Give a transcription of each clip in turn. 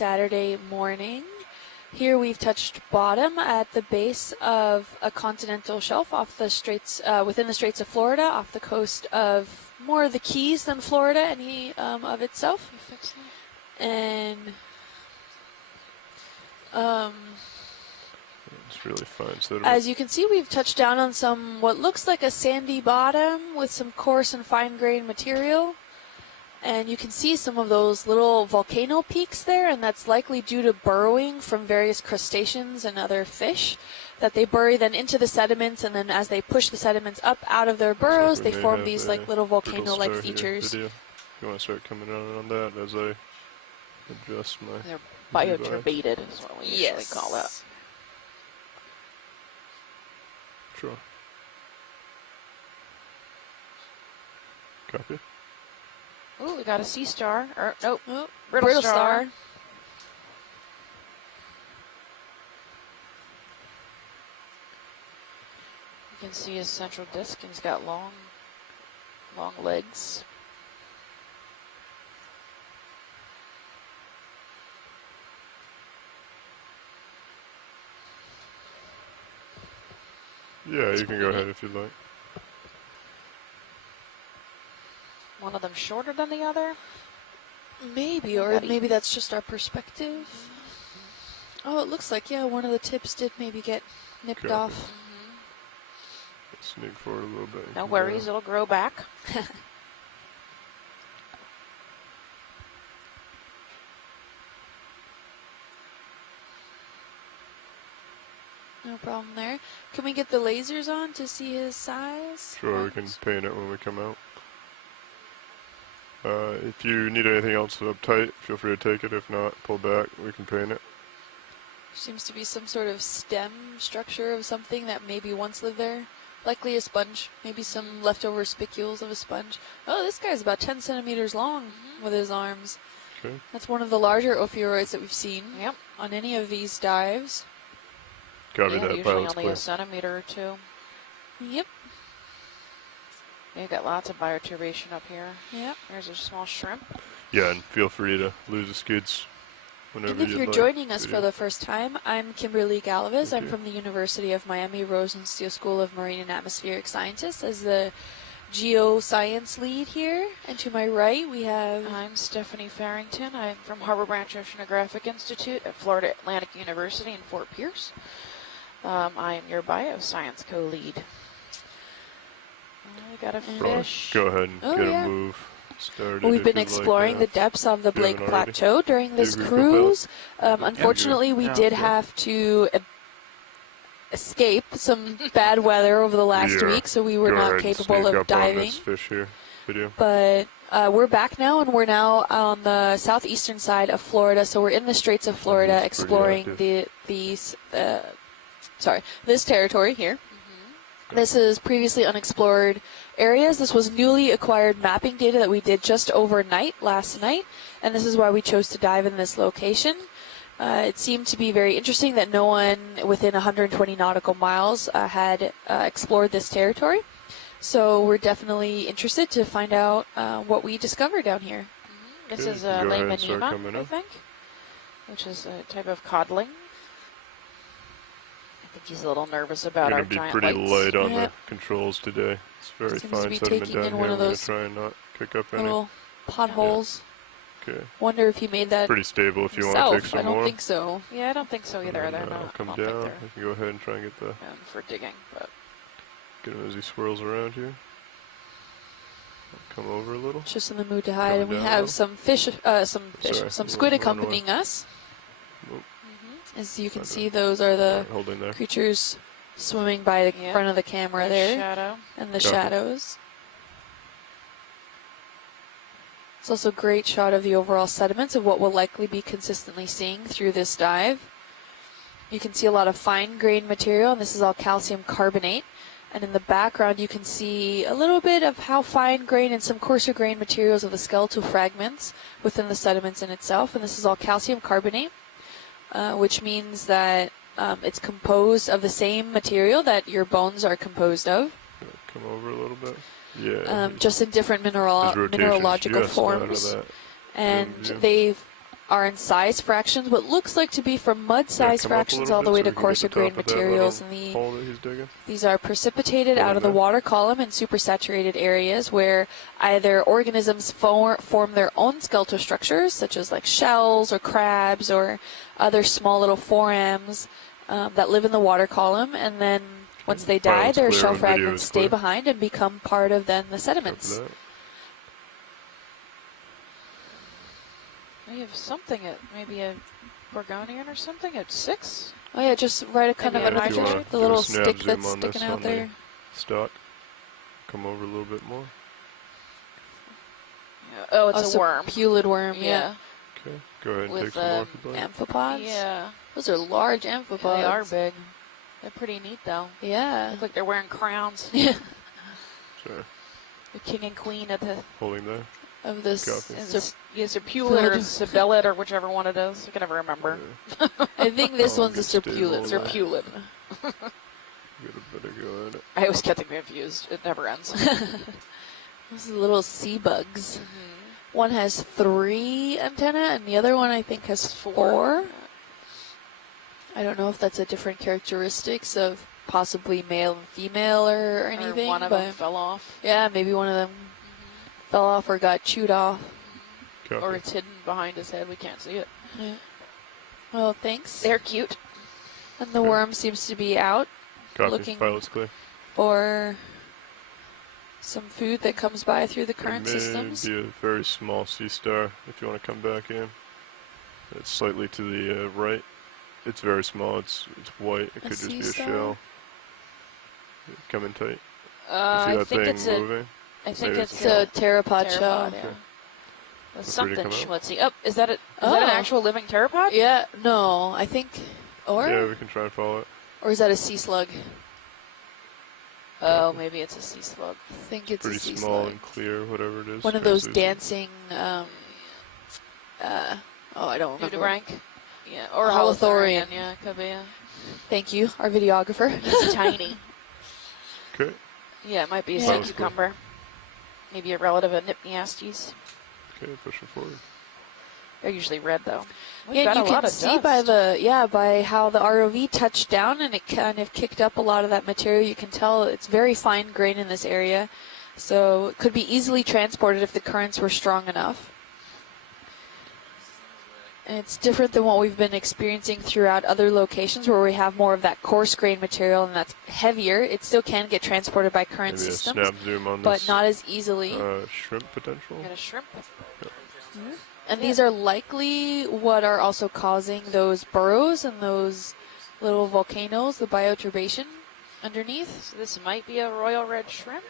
Saturday morning. Here we've touched bottom at the base of a continental shelf off the straits, within the Straits of Florida, off the coast of more of the Keys than Florida, any of itself. And it's really fine. So as you can see, we've touched down on some what looks like a sandy bottom with some coarse and fine-grained material. And you can see some of those little volcano peaks there, and that's likely due to burrowing from various crustaceans and other fish that they bury then into the sediments, and then as they push the sediments up out of their burrows, they form these like little volcano-like features. Video. You want to start coming on that as I adjust my... They're bioturbated is what we usually call that. Sure. Copy. Ooh, we got a sea star. Or, nope, Brittle star. You can see his central disc, and he's got long legs. Yeah, you can go ahead if you'd like. One of them shorter than the other? Maybe, or maybe that's just our perspective. Oh, it looks like, yeah, one of the tips did maybe get nipped off. Sneak forward a little bit. No worries, it'll grow back. No problem there. Can we get the lasers on to see his size? Sure, we can paint it when we come out. If you need anything else uptight, feel free to take it. If not, pull back. We can paint it. Seems to be some sort of stem structure of something that maybe once lived there. Likely a sponge. Maybe some leftover spicules of a sponge. Oh, this guy's about 10 centimeters long with his arms. Okay. That's one of the larger ophiuroids that we've seen on any of these dives. Copy that, usually only a centimeter or two. Yep. You've got lots of bioturbation up here. Yep. There's a small shrimp. Yeah, and feel free to lose the skids whenever and if you're like. joining us for the first time, I'm Kimberly Galavis. I'm from the University of Miami Rosenstiel School of Marine and Atmospheric Sciences as the geoscience lead here. And to my right, we have... I'm Stephanie Farrington. I'm from Harbor Branch Oceanographic Institute at Florida Atlantic University in Fort Pierce. I'm your bioscience co-lead. We got a fish. Go ahead and get a move started. We've been exploring the depths of the Blake Plateau during this cruise. Unfortunately, we did have to escape some bad weather over the last week, so we were not capable of diving. But we're back now, and we're now on the southeastern side of Florida, so we're in the Straits of Florida exploring this territory here. This is previously unexplored areas. This was newly acquired mapping data that we did just overnight, last night, and this is why we chose to dive in this location. It seemed to be very interesting that no one within 120 nautical miles had explored this territory. So we're definitely interested to find out what we discovered down here. This is Lehmanima, I think, which is a type of codling. I think he's a little nervous about our giant lights. You're going to be pretty light on the controls today. It's very fine sediment down here. We're going to try and not pick up any little potholes. Okay. Wonder if he made that pretty stable if you want to take some more. I don't think so. Yeah, I don't think so either. They're not. Come down. You can go ahead and try and get the... for digging, but... Get him as he swirls around here. Come over a little. Just in the mood to hide, and we have some some squid accompanying us. As you can see, those are the creatures swimming by the front of the camera there. And the shadows. It's also a great shot of the overall sediments of what we'll likely be consistently seeing through this dive. You can see a lot of fine-grained material, and this is all calcium carbonate. And in the background, you can see a little bit of how fine-grained and some coarser-grained materials of the skeletal fragments within the sediments in itself. And this is all calcium carbonate. Which means that it's composed of the same material that your bones are composed of. Come over a little bit. Yeah. Just in different mineralogical forms. And they've are in size fractions, what looks like to be from mud size fractions all the way to coarser grained materials. And these are precipitated out of the water column in supersaturated areas where either organisms form their own skeletal structures, such as like shells or crabs or other small little forams that live in the water column, and then once they die, their shell fragments stay behind and become part of then the sediments. We have something at maybe a Gorgonian or something at 6. Oh yeah, just right kind of under the little stick that's sticking out there. Stock. Come over a little bit more. Yeah. Oh, it's a worm. Pulid worm. Yeah. Okay. Go ahead and take some more. Amphipods. Yeah. Those are large amphipods. Yeah, they are big. They're pretty neat though. Yeah. Look like they're wearing crowns. Yeah. Sure. The king and queen of the. Holding there. Of this. Is it Pulid or Sibelid or whichever one it is? I can never remember. Yeah. I think this one's a Serpulid. Serpulid. Better go at it. I always get them confused. It never ends. Those are little sea bugs. One has 3 antennae, and the other one I think has 4. I don't know if that's a different characteristics of possibly male and female or anything. Or one of them fell off. Yeah, maybe one of them fell off or got chewed off. Copy. Or it's hidden behind his head. We can't see it. Yeah. Well, thanks. They're cute. And the worm seems to be out. Copy. Looking Pilot's clear. For some food that comes by through the current systems. Be a very small sea star if you want to come back in. It's slightly to the right. It's very small. It's white. It could just be a shell. Come in tight. I think it's moving? I think it's a pteropod shell. Yeah. Okay. Something schmutzy. Oh, is that an actual living pteropod? Yeah. No, I think. Yeah, we can try and follow it. Or is that a sea slug? Oh, maybe it's a sea slug. I think it's pretty a sea small slug. And clear, whatever it is. One of those dancing. I don't remember. Nudibranch. Yeah, or Holothurian. Yeah, could be. Thank you, our videographer. It's tiny. Okay. Yeah, it might be a sea cucumber. Maybe a relative of Nypniastes. Okay, push it forward. They're usually red though. Yeah, you can see by how the ROV touched down and it kind of kicked up a lot of that material. You can tell it's very fine grain in this area, so it could be easily transported if the currents were strong enough. And it's different than what we've been experiencing throughout other locations where we have more of that coarse grain material and that's heavier. It still can get transported by current systems, snap zoom on but this, not as easily. Shrimp potential. Got a shrimp. Yep. And these are likely what are also causing those burrows and those little volcanoes, the bioturbation underneath. So this might be a royal red shrimp.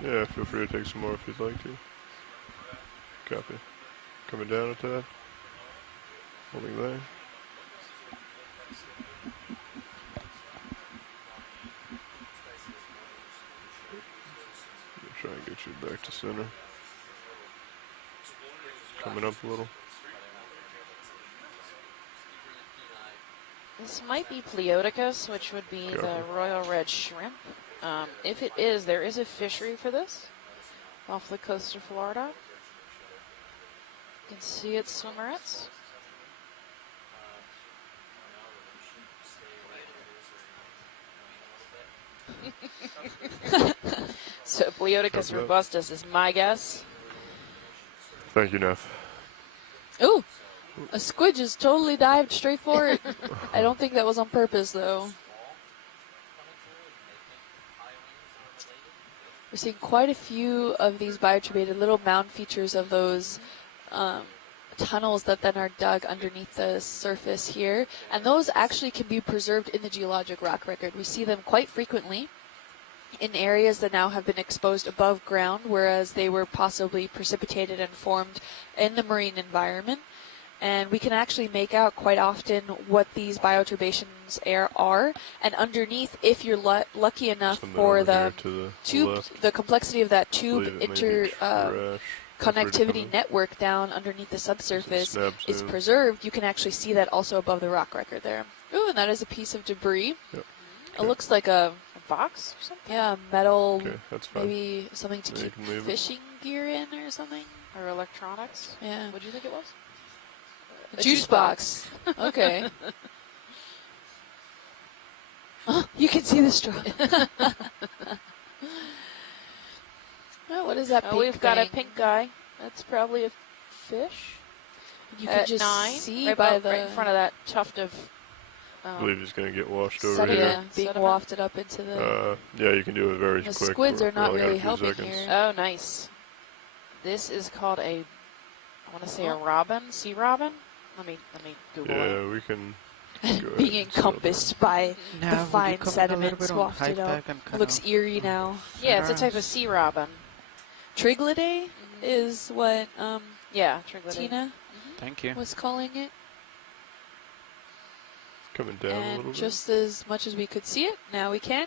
Yeah, feel free to take some more if you'd like to. Copy. Coming down a tad. Holding there. Try and get you back to center. Coming up a little. This might be Pleodicus, which would be the royal red shrimp. If it is, there is a fishery for this off the coast of Florida. You can see its swimmerets. So Pleodicus robustus is my guess. Thank you, Neff. Ooh, a squid just totally dived straight for it. I don't think that was on purpose, though. We're seeing quite a few of these bioturbated little mound features of those tunnels that then are dug underneath the surface here. And those actually can be preserved in the geologic rock record. We see them quite frequently in areas that now have been exposed above ground, whereas they were possibly precipitated and formed in the marine environment. And we can actually make out quite often what these bioturbations are. And underneath, if you're lucky enough for the tube, the complexity of that tube connectivity network down underneath the subsurface is preserved, you can actually see that also above the rock record there. Ooh, and that is a piece of debris. Yep. It looks like a box or something? Yeah, metal, that's fine. Maybe something to keep fishing gear in or something. Or electronics. Yeah. What do you think it was? A juice box. Okay. You can see the straw. Oh, what is that pink we've got a pink guy. That's probably a fish. You can just 9, see right by right in front of that tuft of I believe he's going to get washed over sediment here. being wafted up into the... yeah, you can do it very quick. The squids are not really helping here. Oh, nice. This is called a, I want to say a robin, sea robin. Let me Google it. Yeah, we can... Being encompassed by the fine sediments wafted up. Looks eerie now. Yeah, it's a type of sea robin. Triglyday is what yeah, Triglyday. Tina Thank you. was calling it. Coming down a little bit. Just as much as we could see it, now we can.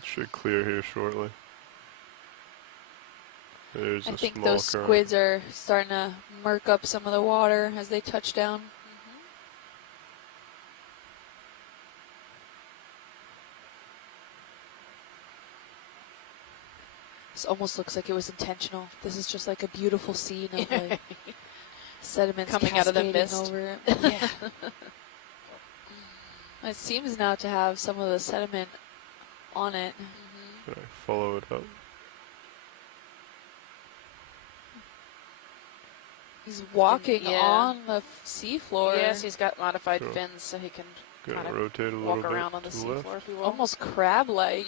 It should clear here shortly. There's I a think small those current. squids are starting to murk up some of the water as they touch down. This almost looks like it was intentional. This is just like a beautiful scene of like sediments coming out of the mist. Over it. Yeah. It seems now to have some of the sediment on it. Can I follow it up? He's walking on the seafloor. Yes, he's got modified fins so he can kind of rotate a little walk bit around on the seafloor, if you will. Almost crab-like.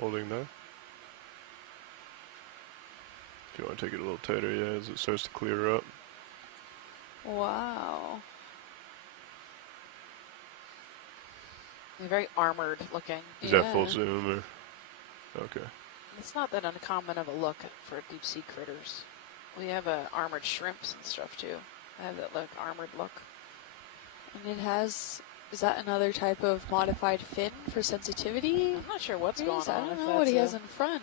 Holding there. If you want to take it a little tighter, yeah, as it starts to clear up. Wow. They're very armored looking. Is that full zoom or? Okay. It's not that uncommon of a look for deep sea critters. We have armored shrimps and stuff too. I have that armored look. And it has, is that another type of modified fin for sensitivity? I'm not sure what's going on. I don't know what he has in front.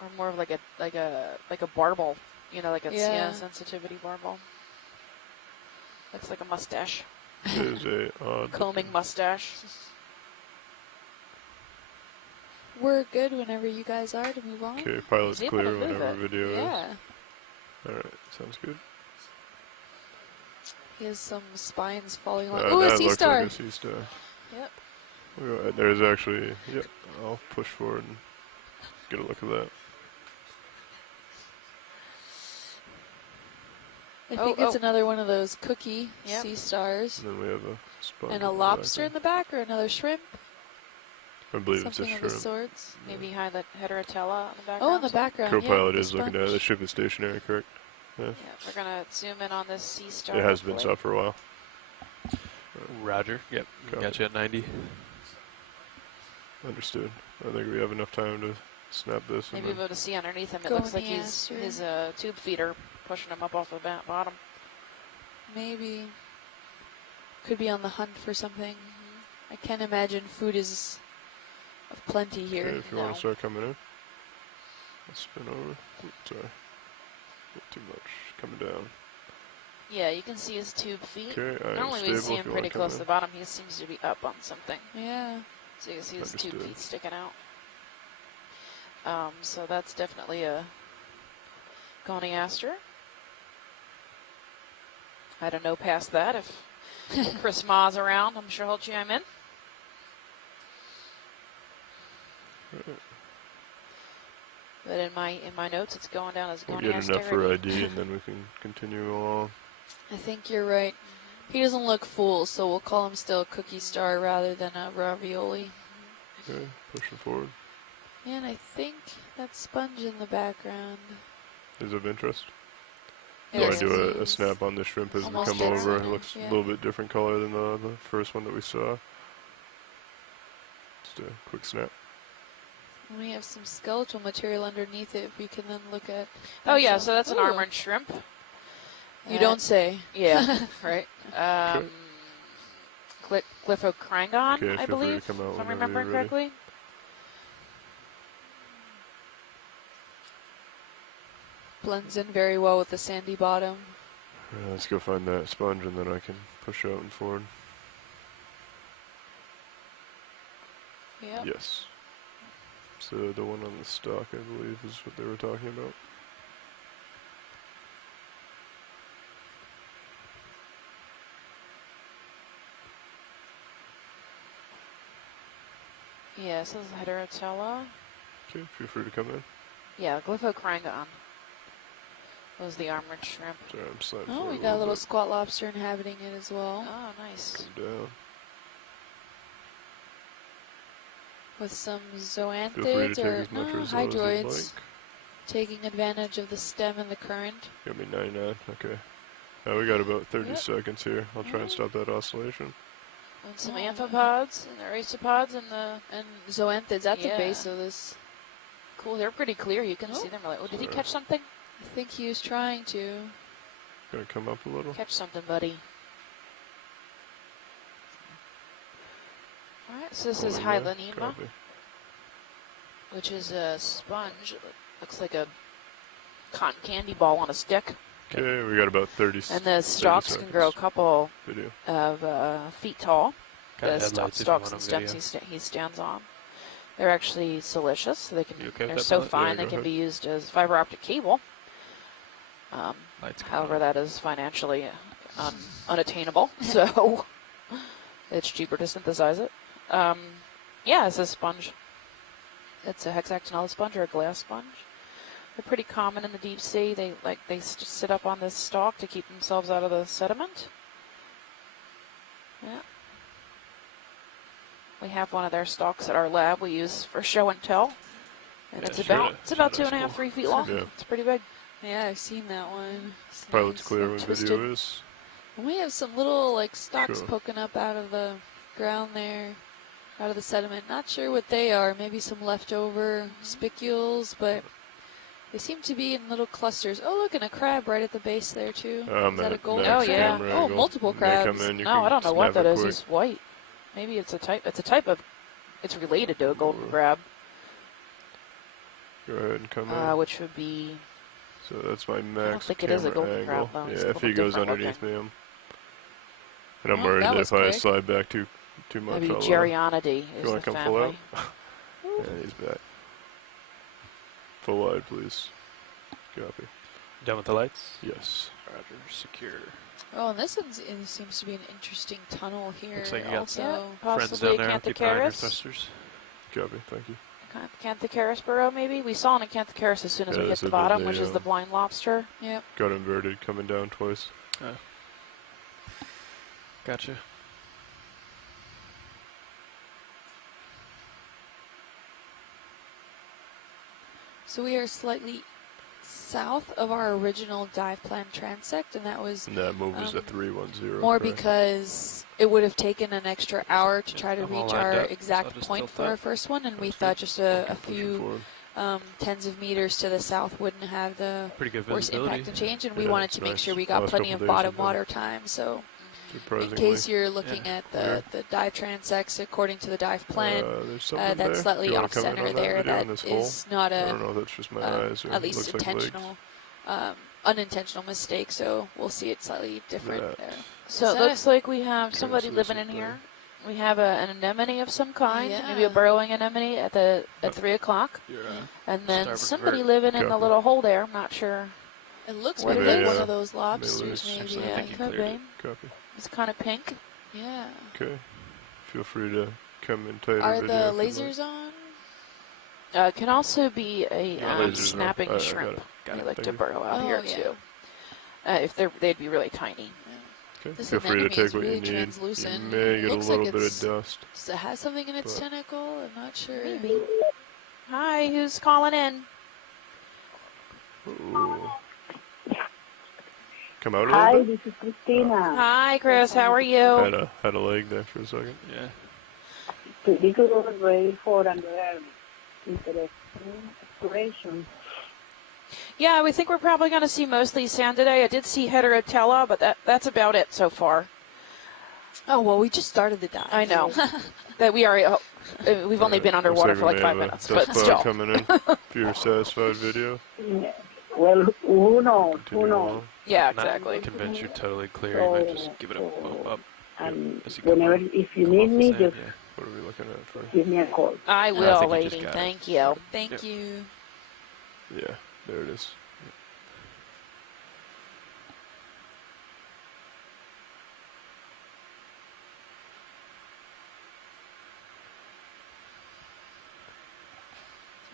Or more of like a barbel, you know, like a sensitivity barbel. Looks like a mustache. It is a odd combing mustache. We're good whenever you guys are to move on. Okay, pilot's clear whenever video is. Yeah. Alright, sounds good. He has some spines falling along. Oh, a sea star! Like a sea star. Yep. There's actually, I'll push forward and get a look at that. I think it's another one of those cookie sea stars. And then we have a sponge. And a lobster in the back, or another shrimp. I believe it's a shrimp. Something of the sorts. Maybe behind the heterotella in the background. Oh, in the background. Co-pilot is looking at it. The ship is stationary, correct? Yeah, we're going to zoom in on this sea star. It has been so for a while. Roger. Yep. Got you at 90. Understood. I think we have enough time to snap this. Maybe we'll be able to see underneath him. It looks like his tube feeder pushing him up off the bottom. Maybe. Could be on the hunt for something. I can't imagine food is of plenty here. Okay, if you want to start coming in. Let's spin over. Oops, sorry. Too much. Coming down. Yeah, you can see his tube feet. Okay, normally we see him pretty close to the bottom. He seems to be up on something. Yeah. So you can see his tube feet sticking out. So that's definitely a goniaster. I don't know past that. If Chris Ma's around, I'm sure he'll chime in. But in my notes, it's going down as we'll get enough for ID, and then we can continue along. I think you're right. He doesn't look full, so we'll call him still a cookie star rather than a ravioli. Okay, pushing forward. Yeah, and I think that sponge in the background is of interest. You want to do a snap on the shrimp as we come over. It looks a little bit different color than the first one that we saw. Just a quick snap. We have some skeletal material underneath it. If we can then look at. Oh yeah, so that's an armored shrimp. You don't say. Yeah, right. Glyphocrangon, Okay, I feel free to believe, come out if I'm whenever remembering you're ready. correctly. Blends in very well with the sandy bottom. Let's go find that sponge and then I can push out and forward. Yep. Yes. So the one on the stock, I believe, is what they were talking about. Yeah, it says Heterotella. Okay, feel free to come in. Yeah, Glyphocrangon was the armored shrimp. Sorry, I'm sliding Oh, forward we got a little bit. squat lobster inhabiting it as well, Oh, nice. Come down. with some Feel free to zoanthids take or as much or as little as hydroids, you'd like. taking advantage of the stem and the current. Got me 99. Okay. We got about 30 Yep. seconds here. I'll try and stop that oscillation. And some amphipods and erasopods and the And zoanthids at the Yeah. base of this. cool. They're pretty clear. You can Oh. see them. Like, oh, did he Sorry. catch something? I think he was trying to. Gonna come up a little. Catch something, buddy. All right. So this is Pulling there. Hylanema, Copy. which is a sponge. It looks like a cotton candy ball on a stick. Okay, we got about 30 And the stalks can grow a couple video. of feet tall. Got The headlights if you stalks want and them stems video. he stands on. They're actually siliceous, so they can. You okay with They're that, so Pilot? fine Yeah, they go can ahead. be used as fiber optic cable. Lights come However, on. that is financially unattainable, so it's cheaper to synthesize it. Yeah, it's a sponge. It's a hexactinella sponge or a glass sponge. They're pretty common in the deep sea. They sit up on this stalk to keep themselves out of the sediment. Yeah. We have one of their stalks at our lab we use for show and tell. And Yeah, it's sure. about Sure, 2.5, that's cool. 3 feet long. Yeah. It's pretty big. Yeah, I've seen that one. It's Pilot's nice. clear when Twisted. video is. And we have some little like stalks Sure. poking up out of the ground there, out of the sediment. Not sure what they are. Maybe some leftover spicules, but they seem to be in little clusters. Oh, look, and a crab right at the base there too. Is that a golden Oh, crab? yeah. camera Oh, angle. multiple When they come crabs. in, you No, can I don't know what snap that it is. quick. It's white. Maybe it's a type. It's a type of. It's related to a golden Ooh. crab, Go ahead and come in. which would be. So that's my max think it is a camera golden crab, angle. though. It's Yeah, a if he little goes different underneath me, and I'm Oh, worried that that was if I quick. slide back too much, Maybe I'll, Gerionidae if is you want the to come full out. family. Yeah, he's back. Full wide, please. Copy. Done with the lights? Yes. Roger. Secure. Oh, and this one seems to be an interesting tunnel here. Looks like you got also. Yeah. Friends Possibly down there keep an eye on your Acanthocaris. thrusters. Copy. Thank you. Acanthocaris burrow, maybe. We saw an Acanthocaris as soon as Yeah, we hit this the is bottom, the, which is the blind lobster. Yep. Got inverted coming down twice. Gotcha. So we are slightly south of our original dive plan transect, and that was And that move was a 310. more correct? because it would have taken an extra hour to try to I'm all reach lined our up, so I'll exact just point tilt for that. our first one, and we That's thought good. just a Pushing few forward. tens of meters to the south wouldn't have the Pretty good worst visibility. impact and change, and we Yeah, wanted it's to make nice. sure we got Last plenty couple of days bottom have been water time. So in Surprisingly. case you're looking Yeah. at the dive transects according to the dive plan, There's something that's there. slightly You wanna off come in center on there. video in That this hole? is not I a don't know if that's just my eyes or at it least looks like legs. intentional, unintentional mistake. So we'll see it slightly different That- there. So Is it that looks like we have Okay, somebody so this living is in the- here. We have an anemone of some kind, maybe Yeah. a burrowing anemone at 3 o'clock, You're, and then Starboard somebody vert. living in the Copy. little hole there. I'm not sure. It looks What maybe it like is? one of those lobsters, loose. maybe. Actually, I Yeah, think you could cleared be. Copy. It's kind of pink. Yeah. Okay. Feel free to come in tighter Are video the if you'd like. lasers on? Can also be a Yeah, lasers are- snapping I got shrimp. it. They Got it. like to Thank you. burrow out Oh, here yeah. too. If they'd be really tiny. Okay. This Feel free to anemone take is what really you need. You translucent. may It get a looks little like bit it's- of dust. Does it have something in its But- tentacle? I'm not sure. Maybe. Hi, who's calling in? Ooh. Come out a Hi, little bit. this is Christina. Hi, Chris. How are you? Had a leg there for a second. Yeah. Pretty good already for an interesting exploration. Yeah, we think we're probably going to see mostly sand today. I did see Heterotella, but that's about it so far. Oh, well, we just started the dive. I know. That we are, we've only been underwater for like 5 minutes, but still. Coming in. If you're satisfied video. Yeah. Well, who knows? Who Continue knows? on. Yeah, Not exactly. convinced you're totally clear. You might just give it a bump up. And As you come whenever, up- if you come need off the me, sand, just yeah. What are we looking at for? give me a call. I I will, think you just lady. got it. Thank you. Thank Yep. you. Yeah, there it is.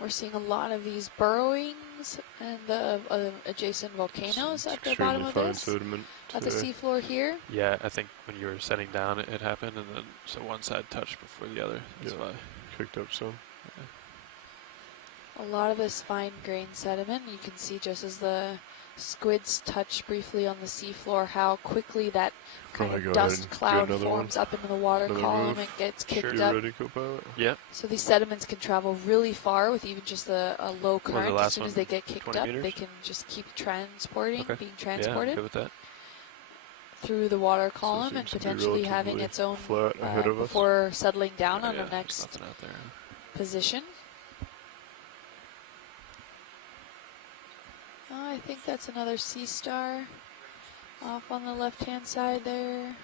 We're seeing a lot of these burrowings and the adjacent volcanoes at the bottom of fine this. sediment At the today. seafloor here. Yeah, I think when you were setting down, it happened, and then so one side touched before the other. That's Yeah. why. Kicked up some. A lot of this fine grain sediment. You can see just as the squids touch briefly on the seafloor how quickly that kind Probably of go ahead dust and get cloud another forms one. up into the water Another column move. and gets kicked Sure. You up. ready, co-pilot? Yep. So these sediments can travel really far with even just a low current. As last soon as one? they get kicked 20 up, meters? they can just keep transporting, Okay. being Yeah, I'm transported good with that. through the water column and seems to be potentially having relatively its own flat ahead of us. before settling down Oh, on yeah, the there's next nothing out there. position. Oh, I think that's another sea star off on the left-hand side there.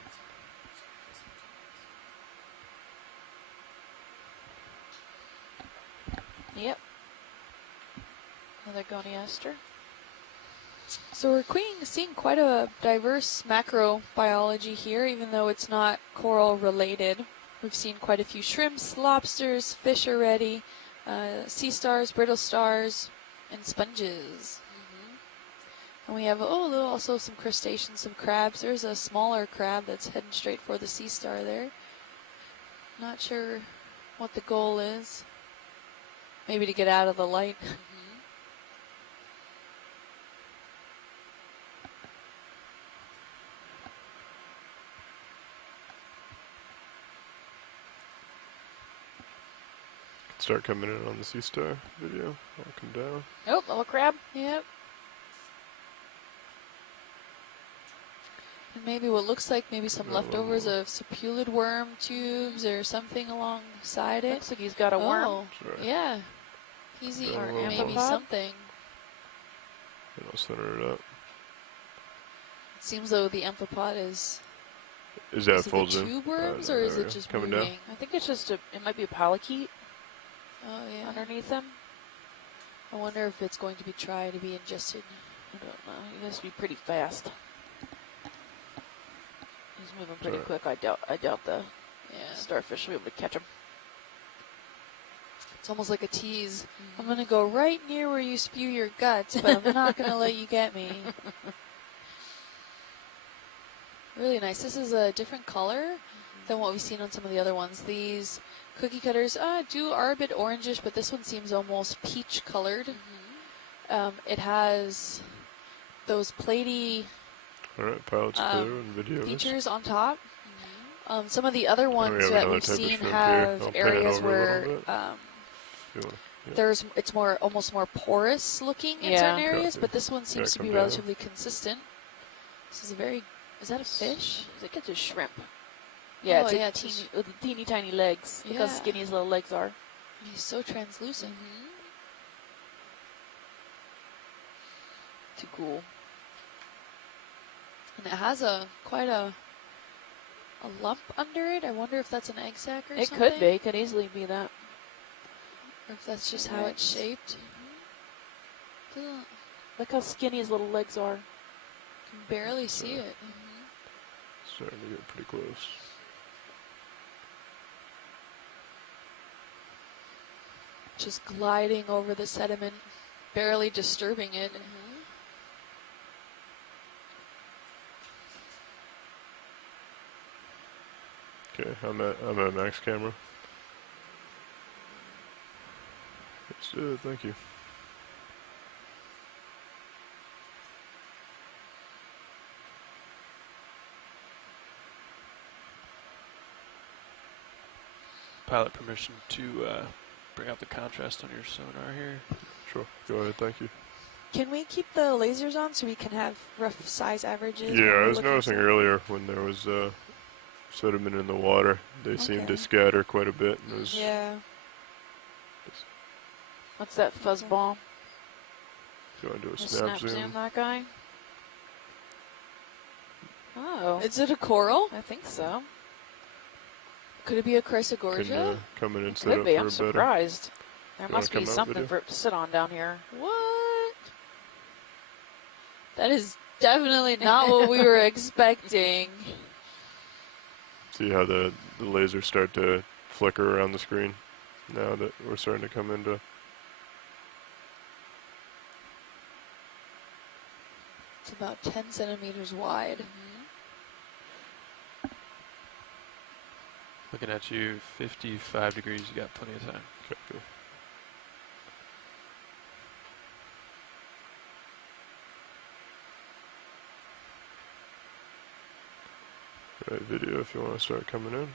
Yep. Another goniaster. So we're seeing quite a diverse macrobiology here, even though it's not coral related. We've seen quite a few shrimps, lobsters, fish already, sea stars, brittle stars, and sponges. And we have also some crustaceans, some crabs. There's a smaller crab that's heading straight for the sea star there. Not sure what the goal is. Maybe to get out of the light. Start coming in on the sea star video. I'll come down. Oh, little crab. Yep. And maybe what looks like maybe some leftovers of sepulid worm tubes or something alongside it. Looks like he's got a worm. Oh, Sorry. yeah. He's eating Or maybe amphipod? something. And I'll center it up. It seems though the amphipod is Is that it the folds in? tube worms no, or is there it we go. just Coming moving? down? I think it's just it might be a polychaete Oh yeah. underneath them. I wonder if it's going to be tried to be ingested. I don't know. He has to be pretty fast. He's moving pretty Sorry. quick. I doubt the Yeah. starfish will be able to catch him. It's almost like a tease. I'm gonna go right near where you spew your guts, but I'm not gonna let you get me. Really nice. This is a different color than what we've seen on some of the other ones. These cookie cutters are a bit orangish, but this one seems almost peach colored. It has those platy Alright, pilot's clear and video is. features on top. Some of the other ones have that another we've type of seen shrimp have here. I'll pan it areas over a where little bit. If you wanna- yeah. it's almost more porous looking in Yeah. certain areas, Copy. but this one seems to come be down. relatively consistent. This is is that a fish? I think it's a shrimp. Yeah, Oh, it's yeah, a it's with teeny tiny legs. Look how Yeah. skinny his little legs are. He's so translucent. Too cool. And it has quite a lump under it. I wonder if that's an egg sac or It something. could be. Could easily be that. Or if that's just how it's shaped. Doesn't- Look how skinny his little legs are. Can barely see it. Starting to get pretty close. Just gliding over the sediment, barely disturbing it. Okay, I'm at max camera. Let's do it, thank you. Pilot permission to bring up the contrast on your sonar here. Sure, go ahead, thank you. Can we keep the lasers on so we can have rough size averages? when Yeah, we're I was looking noticing at- earlier when there was sediment in the water. They seem to scatter quite a bit. And Yeah. What's that fuzzball? Go into a Just snap zoom. that guy. Oh, Is it a coral? I think so. Could it be a Chrysogorgia? Can come in and set Could up be. for I'm a better. surprised. There You wanna must be come out, something video? for it to sit on down here. What? That is definitely not what we were expecting. See how the lasers start to flicker around the screen now that we're starting to come into. It's about 10 centimeters wide. Looking at you, 55 degrees. You got plenty of time. Okay, cool. Right, video if you want to start coming in.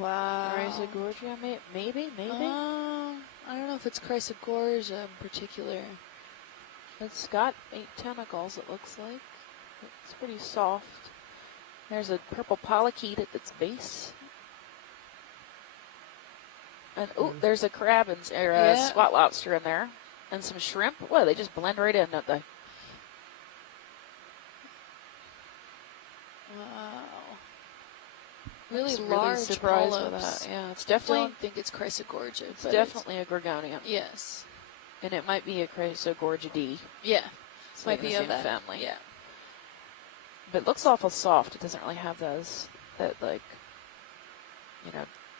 Wow. Chrysogorgia, maybe. I don't know if it's Chrysogorgia in particular. It's got 8 tentacles, it looks like. It's pretty soft. There's a purple polychaete at its base. And, there's a crab and squat lobster in there. And some shrimp. Well, they just blend right in, don't they? Wow. Really I'm large surprised polyps. with that. Yeah, it's I definitely, don't think it's Chrysogorgia. it's but definitely a gorgonium. yes. And it might be a Chrysogorgidae. Yeah. It's Might like be the of same that family. Yeah. But it looks awful soft. It doesn't really have those, that like,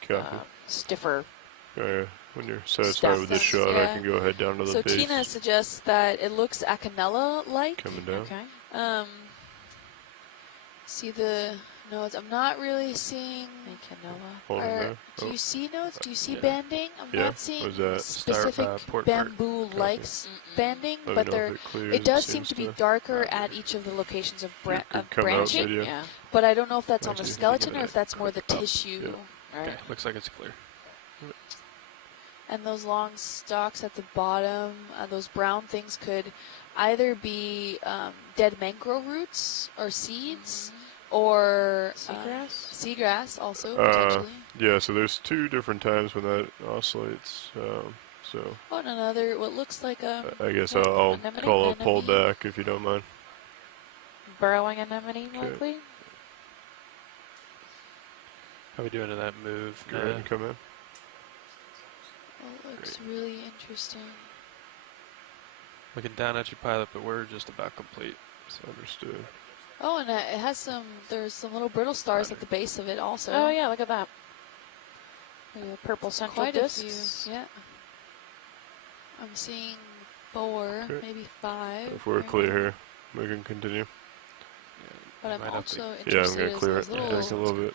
Copy. Stiffer. When you're satisfied with this shot, I can go ahead down to the So base. Tina suggests that it looks Acanella-like. Coming down. Okay. See the nodes. I'm not really seeing. Holding there. Do you see nodes? Do you see Yeah. banding? I'm Yeah. not seeing What is that? specific port bamboo-like banding, Let me but know there if it clears. it does It seem seems to be darker at each of the locations of, You could of come out branching. video. Yeah. But I don't know if that's on Actually, the if you give skeleton it or a if that's more the click up. tissue. Right. Okay, looks like it's clear. And those long stalks at the bottom, those brown things could either be dead mangrove roots or seeds, or seagrass also potentially. Yeah, so there's 2 different times when that oscillates. So Oh, and another what looks like a. I guess what, I'll anemone? call a pull Anemone? back if you don't mind. Burrowing anemone, Okay. likely. How are we doing to that move? Go ahead and come in. Oh, it looks really interesting. Looking down at you, pilot, but we're just about complete. So understood. Oh, and it has some. There's some little brittle stars at the base of it also. Oh yeah, look at that. Maybe a purple central Quite discs. a few. Yeah. I'm seeing 4, Okay. maybe 5. If we're right clear now. here, we can continue. But I'm Might have to- also Yeah, I'm interested going in to clear those it. little. Take a little bit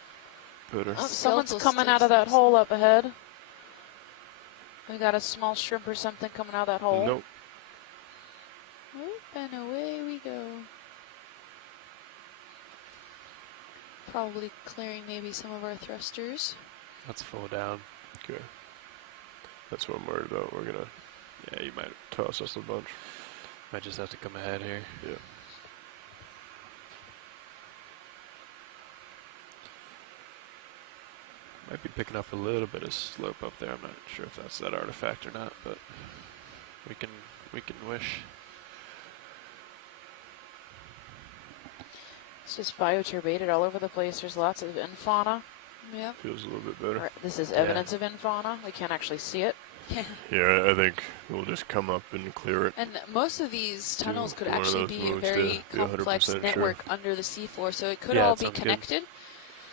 better. Oh, someone's Skeletal coming out of sticks. that hole up ahead. We got a small shrimp or something coming out of that hole. Nope. Whoop, and away we go. Probably clearing maybe some of our thrusters. Let's full down. Okay. That's what I'm worried about. We're going to Yeah, you might toss us a bunch. just have to come ahead here. Yeah. Might be picking up a little bit of slope up there. I'm not sure if that's that artifact or not, but we can wish. It's just bioturbated all over the place. There's lots of infauna. Yep. Feels a little bit better. This is evidence of infauna. We can't actually see it. Yeah, I think we'll just come up and clear it. And most of these tunnels could one of actually those be a moves to very be complex 100% sure. network under the seafloor, so it could Yeah, all that be sounds good. connected.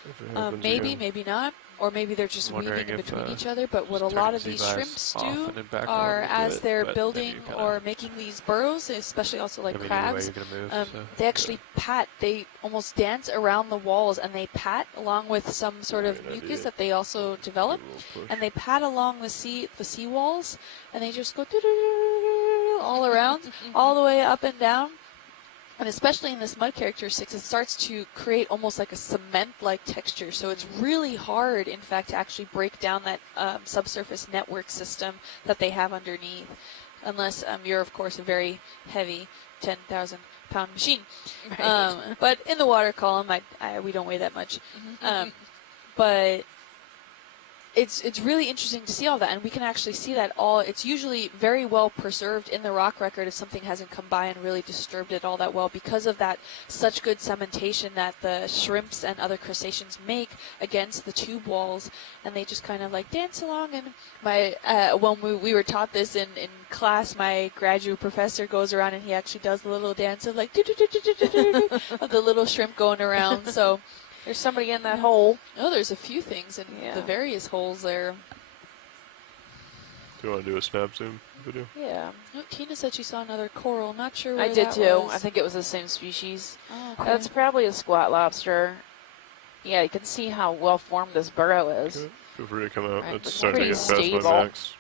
If it happens Maybe, again. maybe not, or maybe they're just weaving Wondering in if, between each other. But what a just lot turning of these Z-Vives shrimps off do and in background are, would do as it, they're but then building you kinda- or making these burrows, especially also like I mean, anyway, crabs, you're gonna move, so. they actually pat. They almost dance around the walls, and they pat along with some sort of Great mucus idea. that they also develop. Give a little push. And they pat along the sea walls, and they just go doo-doo-doo-doo-doo all around, all the way up and down. And especially in this mud characteristics, it starts to create almost like a cement-like texture. So it's really hard, in fact, to actually break down that subsurface network system that they have underneath. Unless you're, of course, a very heavy 10,000 pound machine. Right. But in the water column, we don't weigh that much. But it's really interesting to see all that, and we can actually see that all. It's usually very well preserved in the rock record if something hasn't come by and really disturbed it all that well, because of that such good cementation that the shrimps and other crustaceans make against the tube walls, and they just kind of like dance along. And when we were taught this in class, my graduate professor goes around and he actually does the little dance of like of the little shrimp going around. So. There's somebody in that hole. Oh, there's a few things in the various holes there. Do you want to do a snap zoom video? Yeah. Oh, Tina said she saw another coral. Not sure where I did that too. was. I think it was the same species. Oh, okay. That's probably a squat lobster. Yeah, you can see how well formed this burrow is. Okay. Feel free to come out. Right, It's it's starting to pretty get past stable. my max.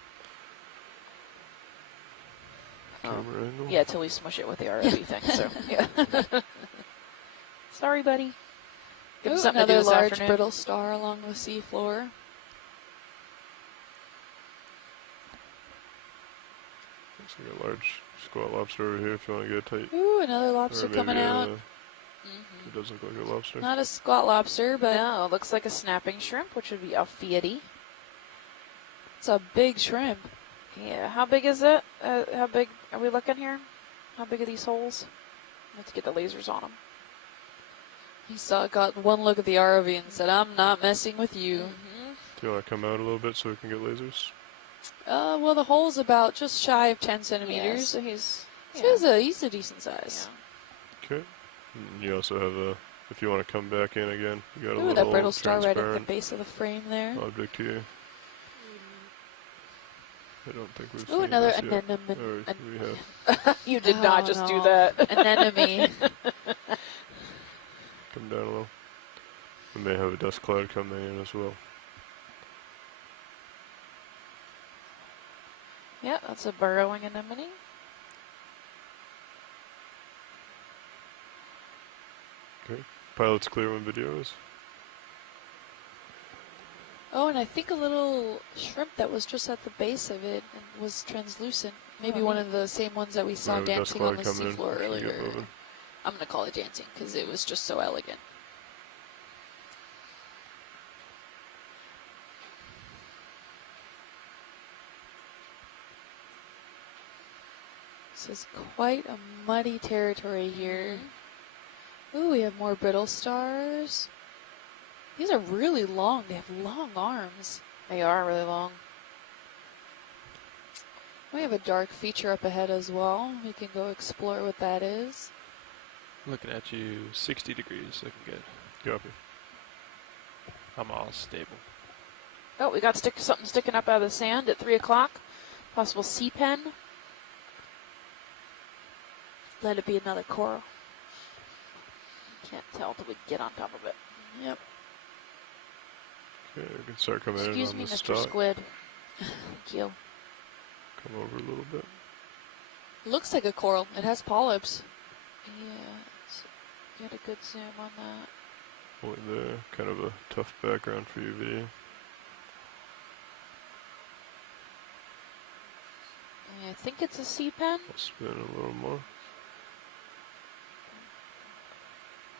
Camera angle. Yeah, till we smush it with the ROV thing. So yeah. Sorry, buddy. Give him Ooh, something to do another this large afternoon. brittle star along the seafloor. Looks like a large squat lobster over here if you want to get a tight. Ooh, another lobster Or coming maybe out. It does look like a lobster. Not a squat lobster, but No, it looks like a snapping shrimp, which would be a Fiat. it's a big shrimp. Yeah, how big is it? How big are we looking here? How big are these holes? I have to get the lasers on them. He got one look at the ROV and said, "I'm not messing with you." Do you want to come out a little bit so we can get lasers? Well, the hole's about just shy of 10 Yeah, centimeters. so he's He's a decent size. Okay. And you also have a, if you want to come back in again, you got a Ooh, little that brittle star right at the transparent base of the frame there. object here. I don't think we've Ooh, seen another this yet. anemone. Or we have. You did not just do no. that. Anemone. Come down a little. We may have a dust cloud coming in as well. Yeah, that's a burrowing anemone. Okay. Pilot's clear when video is. Oh, and I think a little shrimp that was just at the base of it and was translucent. Maybe Oh, one neat. of the same ones that we saw Right, dust dancing on the cloud coming in. seafloor We should get earlier. moving. I'm going to call it dancing because it was just so elegant. This is quite a muddy territory here. Ooh, we have more brittle stars. These are really long. They have long arms. They are really long. We have a dark feature up ahead as well. We can go explore what that is. Looking at you 60 degrees, looking good. Copy. I'm all stable. Oh, we got something sticking up out of the sand at 3 o'clock. Possible sea pen. Let it be another coral. Can't tell till we get on top of it. Yep. Okay, we can start coming Excuse in me, on the Mr. stock. Squid. Thank you. Come over a little bit. Looks like a coral. It has polyps. Yeah, get a good zoom on that. Point there. Kind of a tough background for your video. I think it's a sea pen. I'll spin a little more.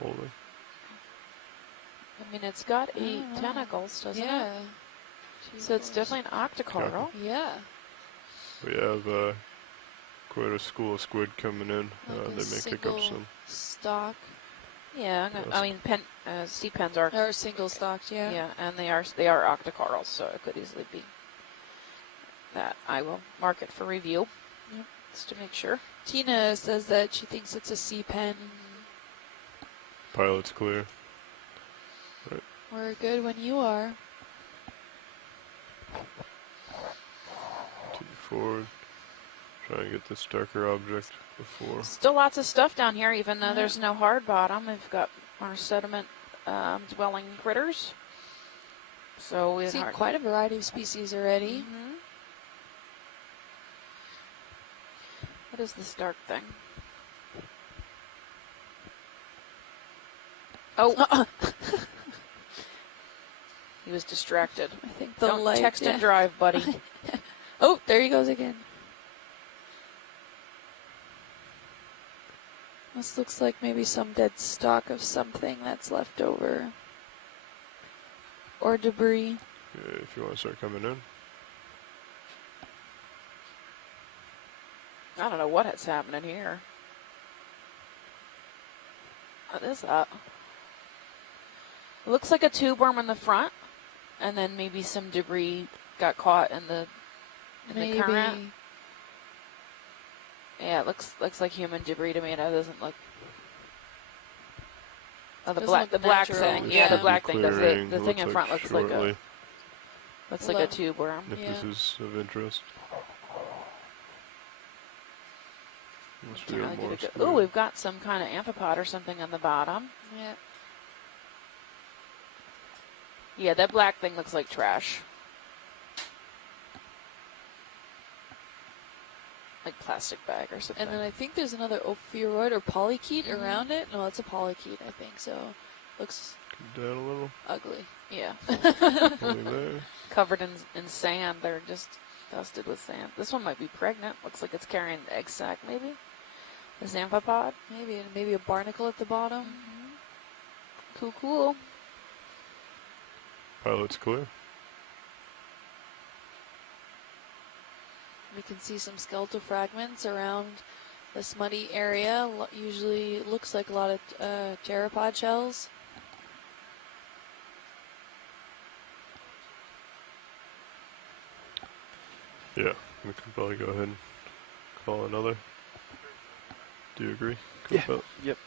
Holding. I mean, it's got 8 tentacles, doesn't it? Yeah. So it's definitely an octocoral. Yeah. We have quite a school of squid coming in. Like a They may kick up single some. stock. Yeah, I mean, sea pens are. Or single stocked, yeah. Yeah, and they are octocorals, so it could easily be that. I will mark it for review, just to make sure. Tina says that she thinks it's a sea pen. Pilot's clear. We're good when you are. Continue forward. Try and get this darker object before. Still lots of stuff down here, even though there's no hard bottom. We've got our sediment dwelling critters. So we've seen quite a variety of species already. What is this dark thing? Oh. He was distracted. I think the Don't light. text and drive, buddy. Oh, there he goes again. This looks like maybe some dead stock of something that's left over. Or debris. Yeah, if you want to start coming in. I don't know what's happening here. What is that? It looks like a tube worm in the front, and then maybe some debris got caught in the current. Yeah, it looks like human debris to me. That doesn't look. Oh, the black thing. Yeah, the black thing does it. The thing in front looks like a tube worm. If this is of interest. Oh, we've got some kind of amphipod or something on the bottom. Yeah. Yeah, that black thing looks like trash. Like plastic bag or something. And then I think there's another ophiuroid or polychaete around it. No, it's a polychaete, I think. So looks come down a little. Ugly. Yeah. There. Covered in sand. They're just dusted with sand. This one might be pregnant. Looks like it's carrying the egg sac, maybe. This amphipod. Maybe a barnacle at the bottom. Cool. Pilot's clear. We can see some skeletal fragments around this muddy area. Usually looks like a lot of pteropod shells. Yeah, we can probably go ahead and call another. Do you agree? Yeah. Yep.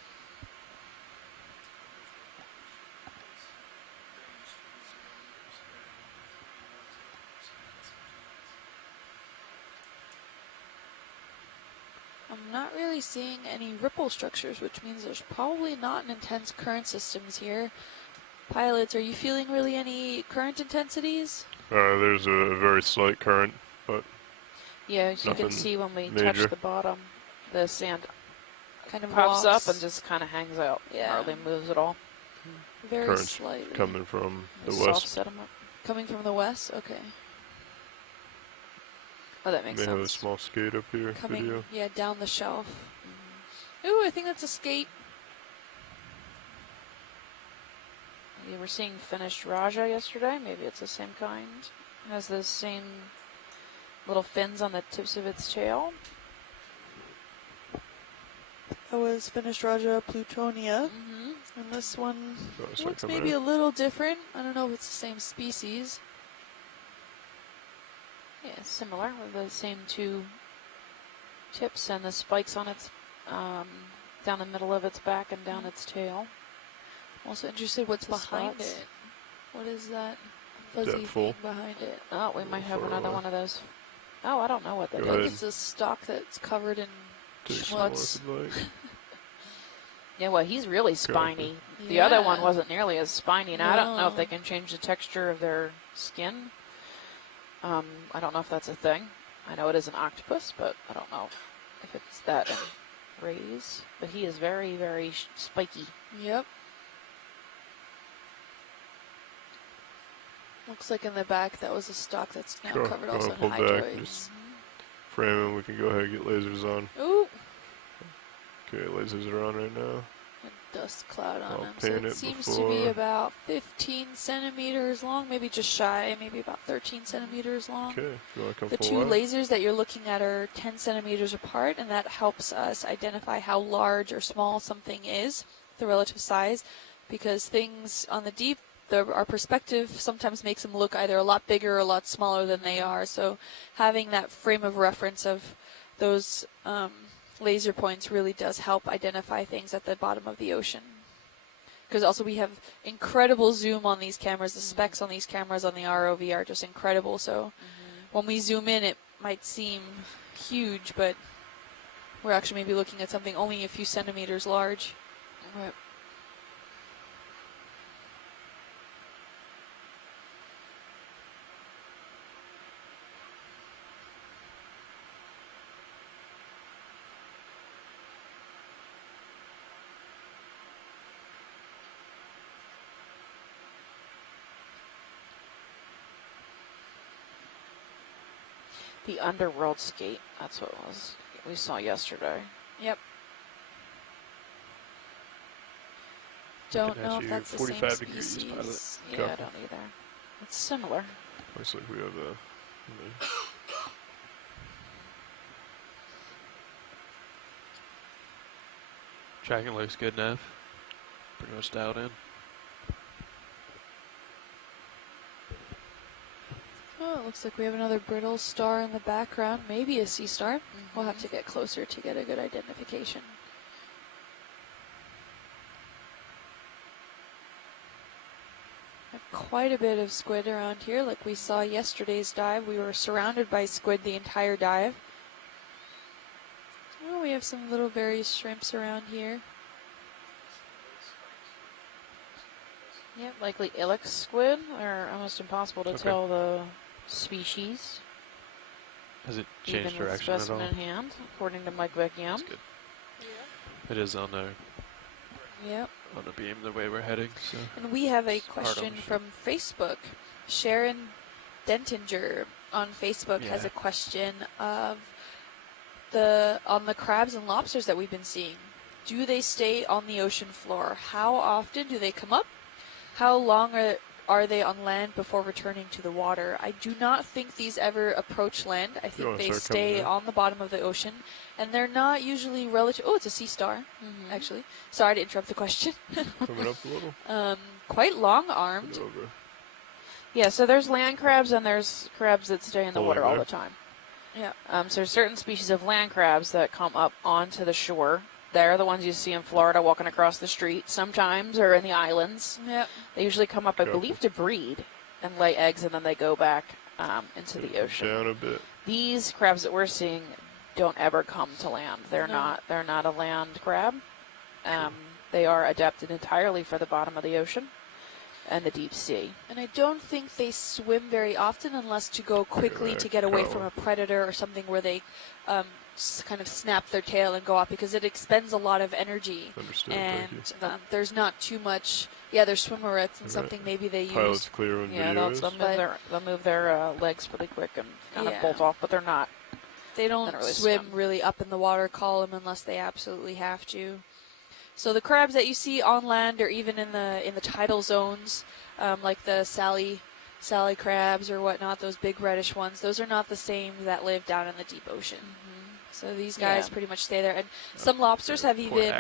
I'm not really seeing any ripple structures, which means there's probably not an intense current systems here. Pilots, are you feeling really any current intensities? There's a very slight current, but yeah, you can see when we touch the bottom, the sand kind of pops up and just kind of hangs out. Yeah. Hardly moves at all. Very current's slightly. coming from the Soft west. sediment. Coming from the west? Okay. Oh, that makes May sense. have a small skate up here. Coming, Video. yeah, down the shelf. Ooh, I think that's a skate. We were seeing finished Raja yesterday. Maybe it's the same kind. It has those same little fins on the tips of its tail. That was finished Raja Plutonia. And this one looks maybe a little different. I don't know if it's the same species. Yeah, similar with the same two tips and the spikes on its down the middle of its back and down its tail. I'm also interested what's behind it. What is that fuzzy thing behind it? Oh, we might have another one of those. Oh, I don't know what that is. I think it's a stalk that's covered in schmutz. Yeah, well, he's really spiny. The other one wasn't nearly as spiny. Now, I don't know if they can change the texture of their skin. I don't know if that's a thing. I know it is an octopus, but I don't know if it's that in rays. But he is very, very spiky. Yep. Looks like in the back that was a stalk that's now covered also in hydroids. Frame him, we can go ahead and get lasers on. Ooh. Okay, lasers are on right now. A dust cloud on him. So it seems to be about 15 centimeters long, maybe just shy, maybe about 13 centimeters long. Okay, if you want to come The two lasers that you're looking at are 10 centimeters apart, and that helps us identify how large or small something is, the relative size, because things on the deep, our perspective sometimes makes them look either a lot bigger or a lot smaller than they are. So having that frame of reference of those laser points really does help identify things at the bottom of the ocean. Because also we have incredible zoom on these cameras. The specs on these cameras on the ROV are just incredible. So when we zoom in, it might seem huge, but we're actually maybe looking at something only a few centimeters large. Right. The underworld skate, that's what it was we saw yesterday. Yep. Don't Looking at know if you, that's the 45 same degrees, species. pilot. Yeah, I Copy. don't either. It's similar. Looks like we have a. Tracking looks good, Nav. Pretty much dialed in. Oh, it looks like we have another brittle star in the background, maybe a sea star. We'll have to get closer to get a good identification. Have quite a bit of squid around here. Like we saw yesterday's dive, we were surrounded by squid the entire dive. Oh, we have some little various shrimps around here. Yep, likely ilex squid. They're almost impossible to tell the species. Has it changed Even with direction at all? specimen in hand, according to Mike Vecchiam. That's good. It is on the Yep. on the beam the way we're heading. So. And we have a It's hard on question the from Facebook. Sharon Dentinger on Facebook has Yeah. a question of on the crabs and lobsters that we've been seeing. Do they stay on the ocean floor? How often do they come up? How long are they on land before returning to the water? I do not think these ever approach land. I think they stay on the bottom of the ocean, and they're not usually relative. Oh, it's a sea star, actually. Sorry to interrupt the question. Coming up a little. Quite long-armed. Over. Yeah, so there's land crabs and there's crabs that stay in the water all there. the time. Yeah. So there's certain species of land crabs that come up onto the shore. They're the ones you see in Florida walking across the street sometimes, or in the islands. Yeah. They usually come up, I believe, to breed and lay eggs, and then they go back into the ocean. Down a bit. These crabs that we're seeing don't ever come to land. They're No. not a land crab. They are adapted entirely for the bottom of the ocean and the deep sea. And I don't think they swim very often unless to go quickly to get away from a predator or something where they kind of snap their tail and go off, because it expends a lot of energy. Understood. And Thank you. there's not too much. Yeah, there's swimmerets and something maybe they Pilot's use. clear on Yeah, video. they'll move their legs really quick and kind of bolt off, but they're not. They don't really swim really up in the water column unless they absolutely have to. So the crabs that you see on land or even in the tidal zones, like the Sally crabs or whatnot, those big reddish ones, those are not the same that live down in the deep ocean. So these guys pretty much stay there. And some lobsters have even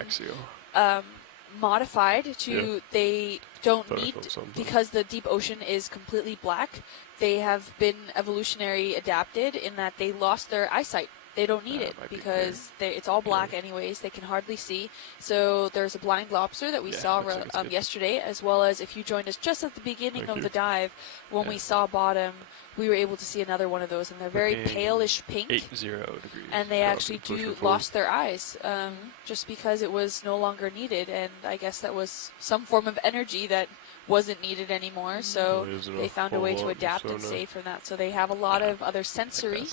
modified to, they don't need, because the deep ocean is completely black, they have been evolutionary adapted in that they lost their eyesight. They don't need it because it's all black anyways. They can hardly see. So there's a blind lobster that we saw yesterday, as well as if you joined us just at the beginning of the dive, when we saw bottom, we were able to see another one of those, and they're very palish pink. 80 degrees. And they actually lost their eyes just because it was no longer needed, and I guess that was some form of energy that wasn't needed anymore, so they found a way to adapt and save from that. So they have a lot of other sensory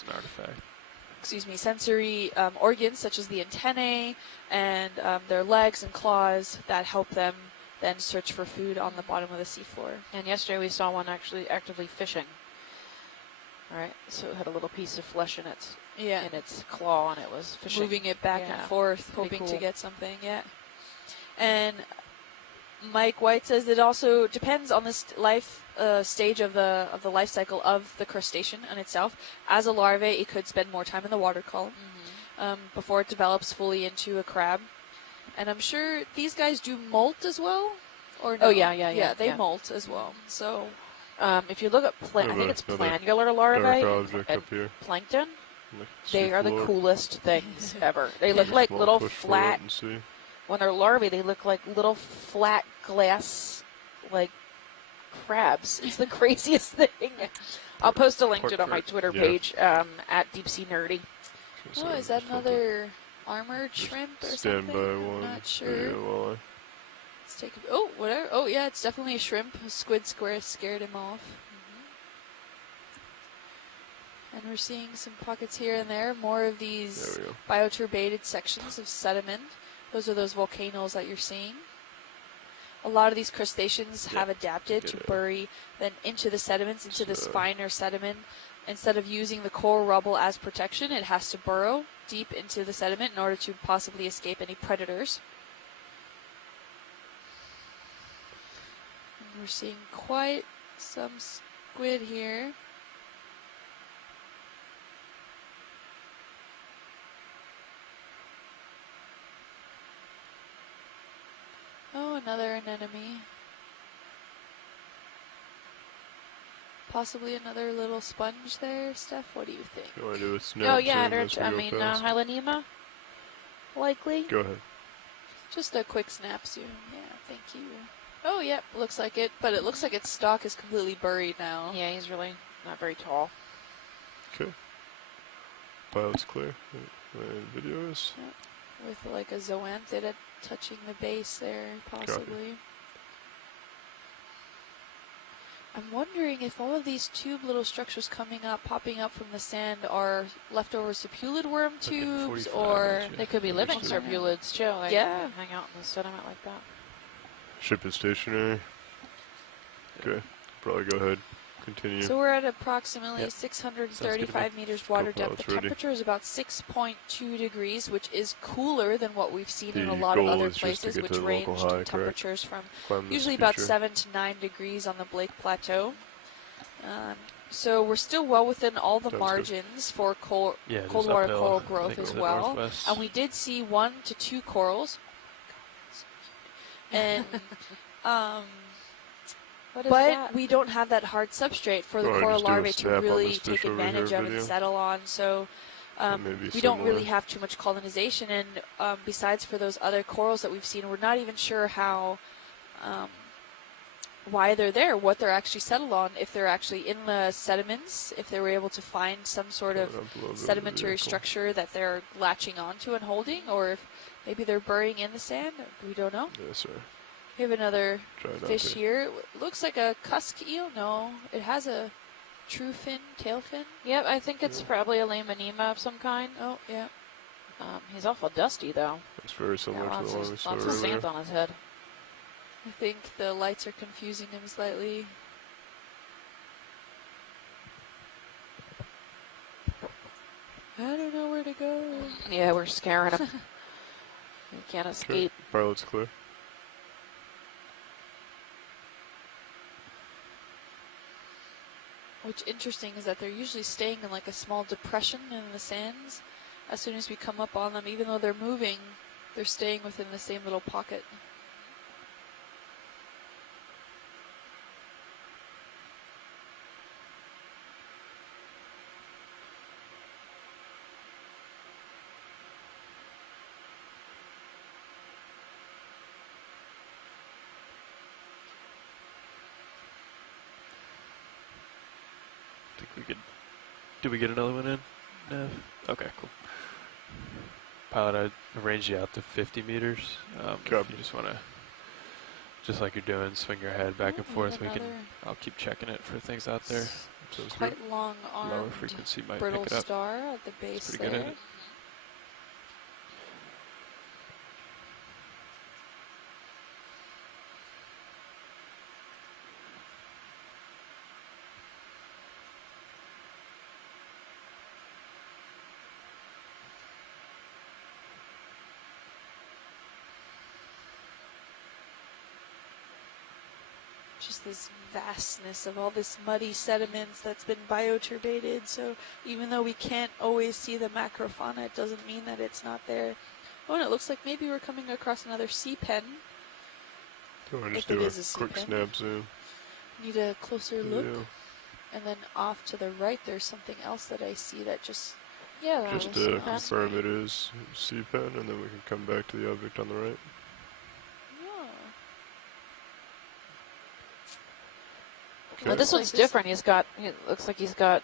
organs, such as the antennae and their legs and claws, that help them then search for food on the bottom of the seafloor. And yesterday we saw one actually actively fishing. All right, so it had a little piece of flesh in its claw, and it was fishing. Moving it back and forth, hoping to get something, And Mike White says it also depends on this life stage of the life cycle of the crustacean in itself. As a larvae, it could spend more time in the water column before it develops fully into a crab. And I'm sure these guys do molt as well, or no? Oh yeah. They molt as well. So if you look at I think it's planular larvae and plankton. They are the coolest things ever. They look like little flat. When they're larvae, they look like little flat glass, like crabs. It's the craziest thing. I'll post a link to it on my Twitter page at Deep Sea Nerdy. Oh, is that another armored shrimp or something? I'm not sure. Let's take a, whatever. Oh, yeah, it's definitely a shrimp. A squid scared him off. And we're seeing some pockets here and there. More of these bioturbated sections of sediment. Those are those volcanoes that you're seeing. A lot of these crustaceans have adapted to bury then into the sediments, into this finer sediment. Instead of using the coral rubble as protection, it has to burrow deep into the sediment in order to possibly escape any predators. We're seeing quite some squid here. Oh, another anemone. Possibly another little sponge there, Steph. What do you think? You want to do a snap Oh yeah, zoom as we go past? Hylanema, likely. Go ahead. Just a quick snap zoom. Yeah, thank you. Oh, yep, looks like it. But it looks like its stalk is completely buried now. Yeah, he's really not very tall. Okay. Pilot's clear. And video is. Yep. With like a zoanthid touching the base there, possibly. I'm wondering if all of these tube little structures popping up from the sand are leftover serpulid worm tubes, or they could be living serpulids too. They yeah, hang out in the sediment like that. Ship is stationary. Okay, probably go ahead. Continue. So we're at approximately 635 meters water depth. The temperature is about 6.2 degrees, which is cooler than what we've seen in a lot of other places, which range in temperatures from usually about 7 to 9 degrees on the Blake Plateau. So we're still well within all the margins for cold water coral growth as well. And we did see 1 to 2 corals. And but we don't have that hard substrate for the coral larvae to really take advantage of and settle on. So we don't really have too much colonization. And besides for those other corals that we've seen, we're not even sure how, why they're there, what they're actually settled on, if they're actually in the sediments, if they were able to find some sort of sedimentary structure that they're latching onto and holding, or if maybe they're burying in the sand. We don't know. Yes, sir. We have another fish here. It looks like a cusk eel. No, it has a true fin, tail fin. Yep, I think it's probably a Lamanema of some kind. Oh, yeah. He's awful dusty, though. It's very similar to the one we saw earlier. Lots of sand on his head. I think the lights are confusing him slightly. I don't know where to go. Yeah, we're scaring him. He can't escape. Pilot's clear. What's interesting is that they're usually staying in like a small depression in the sands. As soon as we come up on them, even though they're moving, they're staying within the same little pocket. Did we get another one in? No. Okay, cool. Pilot, I arranged you out to 50 meters. If you just want to, just like you're doing, swing your head back and forth. I'll keep checking it for things out there. It's quite long-armed, lower frequency might brittle pick it up. star at the base pretty good at it. Just this vastness of all this muddy sediments that's been bioturbated. So even though we can't always see the macrofauna, it doesn't mean that it's not there. Oh, and it looks like maybe we're coming across another sea pen. Do you want to just do a quick snap zoom? Need a closer look. And then off to the right, there's something else that I see that just... Yeah, just to confirm it is sea pen, and then we can come back to the object on the right. Well, this one's different. It looks like he's got.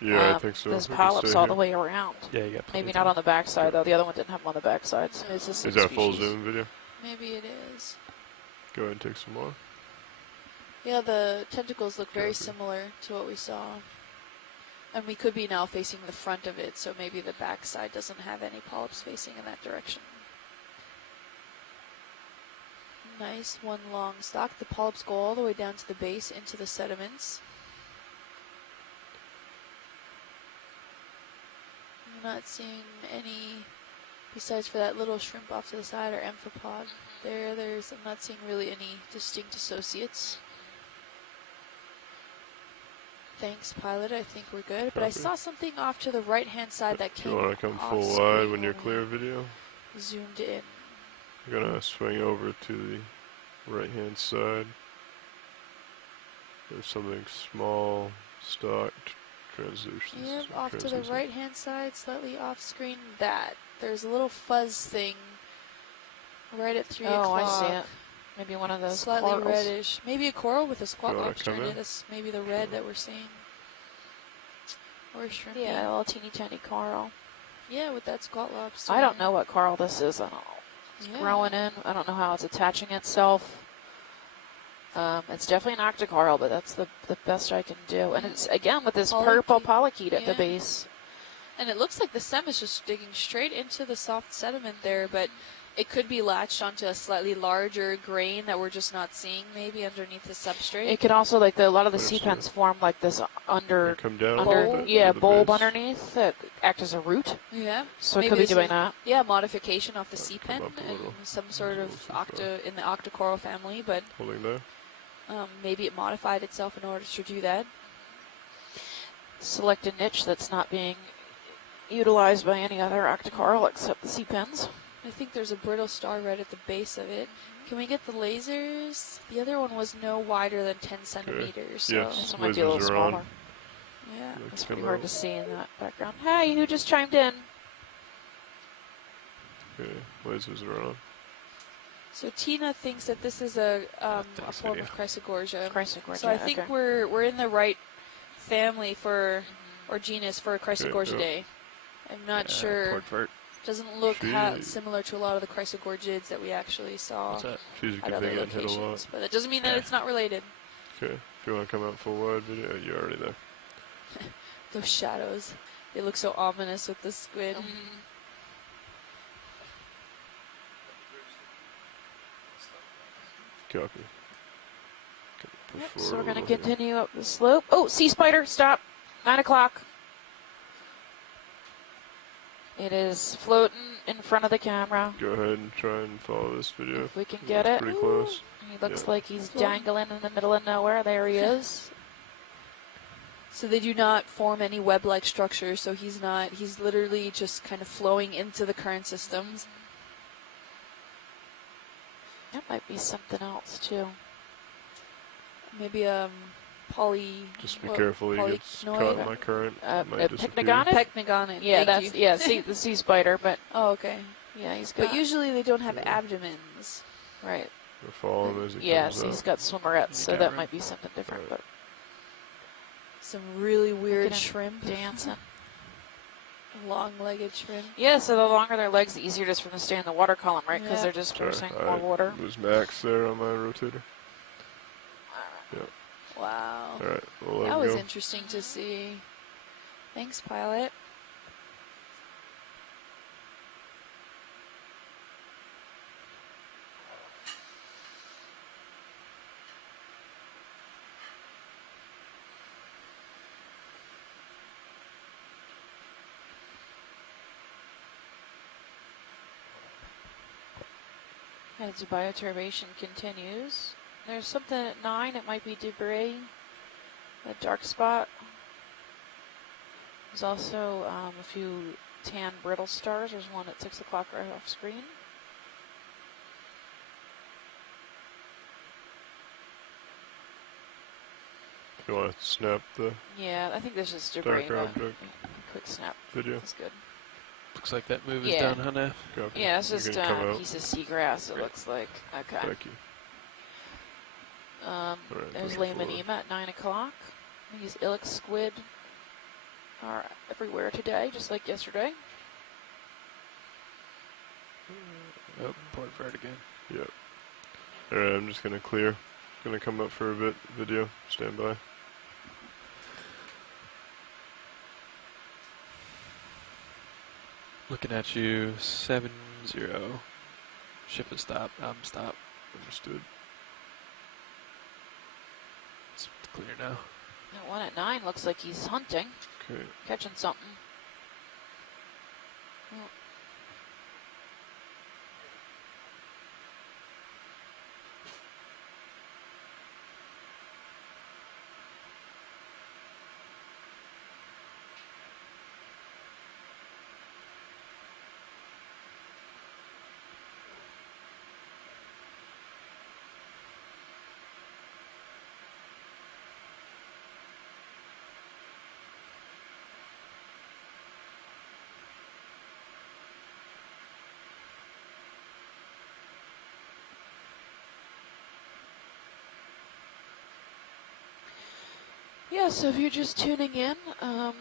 Yeah, I think so. There's polyps all the way around. Yeah, you got. Maybe not on the backside though. The other one didn't have them on the backside. So is that full zoom video? Maybe it is. Go ahead and take some more. Yeah, the tentacles look very similar to what we saw. And we could be now facing the front of it, so maybe the backside doesn't have any polyps facing in that direction. Nice, one long stalk. The polyps go all the way down to the base into the sediments. I'm not seeing any Besides for that little shrimp off to the side, or amphipod. I'm not seeing really any distinct associates. Thanks, pilot. I think we're good. But I saw something off to the right-hand side that came. You want to come off full screen wide when you're clear, video? Zoomed in. You're gonna swing over to the right-hand side. There's something small, stocked, translucent. Yep, off to the right-hand side, slightly off-screen. There's a little fuzz thing right at 3 o'clock. Oh, I see it. Maybe one of those slightly corals. reddish. Maybe a coral with a squat You wanna lobster in come it. in? That's maybe the red that we're seeing. Or shrimp. Yeah, a little teeny tiny coral. Yeah, with that squat lobster. I don't know what coral this is. I don't know. It's growing in. I don't know how it's attaching itself. It's definitely an octocoral, but that's the best I can do. And it's, again, with this purple polychaete at the base. And it looks like the stem is just digging straight into the soft sediment there, but it could be latched onto a slightly larger grain that we're just not seeing maybe underneath the substrate. It could also, like a lot of the sea pens form like this come down bulb bulb underneath that act as a root. Yeah. So it could be doing that. Yeah, modification of the sea pen and little. some sort of in the octocoral family, but Holding there. maybe it modified itself in order to do that. Select a niche that's not being utilized by any other octocoral except the sea pens. I think there's a brittle star right at the base of it. Can we get the lasers? The other one was no wider than 10 centimeters. So Yes, this one might be a little smaller. Yeah. It's pretty hard to see in that background. Hey, who just chimed in? Okay, lasers are on. So Tina thinks that this is a form of Chrysogorgia. Chrysogorgia. So I think we're in the right family for or genus for Chrysogorgidae. I'm not sure. Portvert. Doesn't look similar to a lot of the Chrysogorgids that we actually saw What's that? She's at other getting hit a lot. locations. But that doesn't mean that it's not related. Okay, if you want to come out full wide video, you're already there. Those shadows, they look so ominous with the squid. Copy. Yep, so we're going to continue up the slope. Oh, sea spider, stop. 9 o'clock. It is floating in front of the camera. Go ahead and try and follow this video. If we can get it. Pretty close. He looks like he's dangling in the middle of nowhere. There he is. So they do not form any web-like structures, so he's literally just kind of flowing into the current systems. That might be something else, too. Maybe Just be careful, you get caught in my current. Pecnogonid? Pecnogonid. Yeah, the sea spider, but oh, okay. Yeah, he's got. But usually they don't have abdomens, right? We're following as he yes, comes he's got swimmerettes, so that might be something different. Right. But some really weird shrimp dancing. Long-legged shrimp. Yeah, so the longer their legs, the easier it is for them to stay in the water column, right? Because they're just forcing more water. There's Max there on my rotator. Yep. Wow. All right, we'll let that him was go. interesting to see. Thanks, pilot. As the bioturbation continues, there's something at 9. It might be debris. A dark spot. There's also a few tan brittle stars. There's one at 6 o'clock right off screen. You want to snap the Yeah, I think there's just debris. dark object Quick snap. video? That's good. Looks like that move is done, huh, Neff? Copy. Yeah, it's You just can come a out. piece of seagrass, it looks like. Okay. Thank you. There's push it Lamanema at 9 o'clock. These ilex squid are everywhere today, just like yesterday. Oh, Portvert again. Yep. All right, I'm just gonna clear. Gonna come up for a bit. Video. Stand by. Looking at you, 7-0. Ship is stop. Stop. Understood. It's clear now. That one at 9 looks like he's hunting, Okay. catching something. Yeah, so if you're just tuning in, I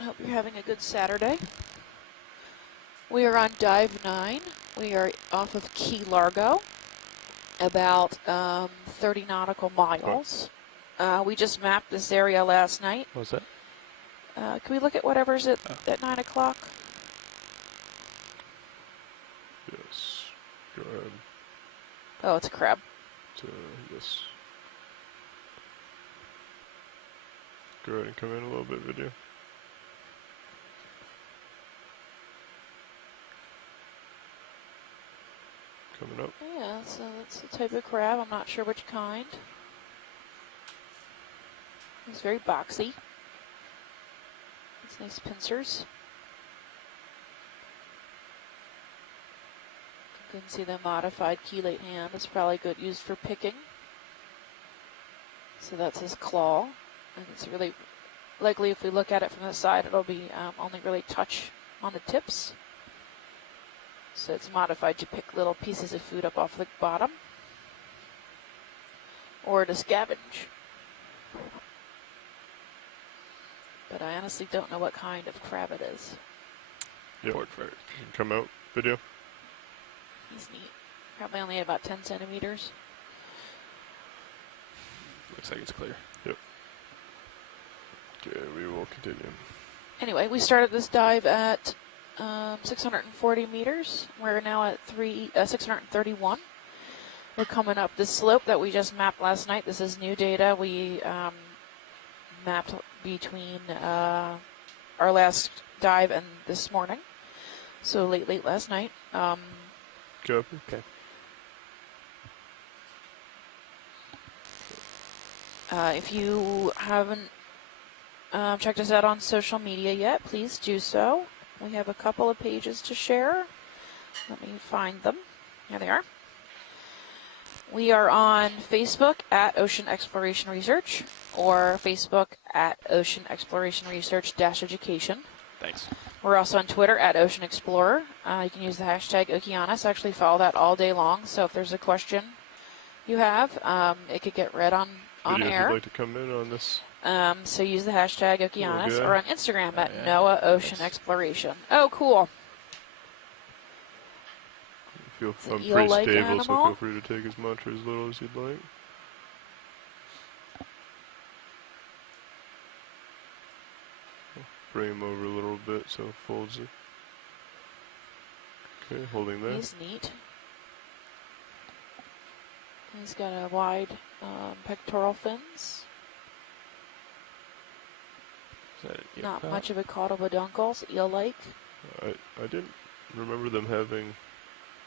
hope you're having a good Saturday. We are on dive 9. We are off of Key Largo, about 30 nautical miles. We just mapped this area last night. What was that? Can we look at whatever's at 9 o'clock? Yes. Go ahead. Oh, it's a crab. Yes. Go ahead and come in a little bit, video. Coming up. Yeah, so that's the type of crab. I'm not sure which kind. It's very boxy. It's nice pincers. You can see the modified chelate hand. It's probably good used for picking. So that's his claw. And it's really likely, if we look at it from the side, it'll be only really touch on the tips. So it's modified to pick little pieces of food up off the bottom or to scavenge. But I honestly don't know what kind of crab it is. Yep. Come out, video. He's neat. Probably only about 10 centimeters. Looks like it's clear. Yep. Okay, we will continue. Anyway, we started this dive at 640 meters. We're now at 631. We're coming up the slope that we just mapped last night. This is new data. We mapped between our last dive and this morning. So late last night. Copy. Okay. If you haven't checked us out on social media yet, please do so. We have a couple of pages to share. Let me find them. Here they are. We are on Facebook at Ocean Exploration Research or Facebook at Ocean Exploration Research-Education. Thanks. We're also on Twitter at Ocean Explorer. You can use the hashtag Okeanos. Actually follow that all day long. So if there's a question you have, it could get read on air. Would like to come in on this? So use the hashtag Okeanos or on Instagram at yeah. NOAA Ocean Exploration. Oh, cool. I'm pretty eel-like stable, animal. so feel free to take as much or as little as you'd like. Bring him over a little bit so it folds it. Okay, holding that. He's neat. He's got a wide pectoral fins. Is that an eel Not pout? much of a caudal eel-like. I didn't remember them having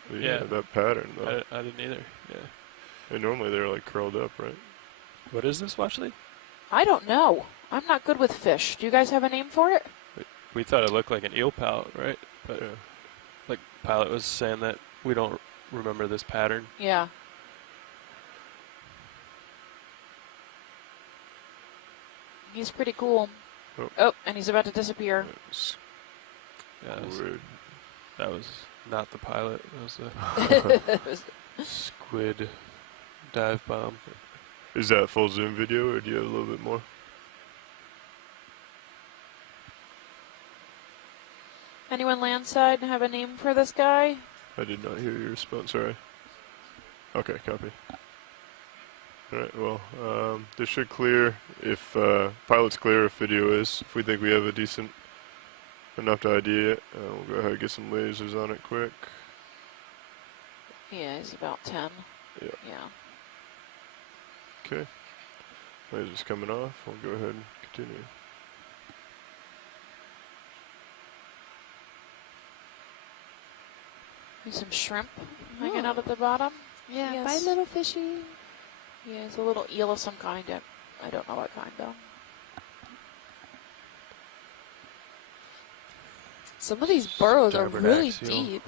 that pattern though. I didn't either. Yeah. And normally they're like curled up, right? What is this, Watchley? I don't know. I'm not good with fish. Do you guys have a name for it? We thought it looked like an eel pout, right? But Yeah. like Pilot was saying that we don't remember this pattern. Yeah. He's pretty cool. Oh, and he's about to disappear. Yeah, Weird. that was not the Pilot. That was a squid dive bomb. Is that full zoom video or do you have a little bit more? Anyone landside have a name for this guy? I did not hear your response, sorry. Okay, copy. Alright, well, this should clear if Pilot's clear, if video is. If we think we have a decent enough to ID it, we'll go ahead and get some lasers on it quick. Yeah, he's about 10. Yeah. Yeah. Okay. Laser's coming off. We'll go ahead and continue. There's some shrimp hanging out at the bottom. Yeah, Yes. bye little fishy. Yeah, it's a little eel of some kind. I don't know what kind though. Some of these burrows are really Tabernacle. deep.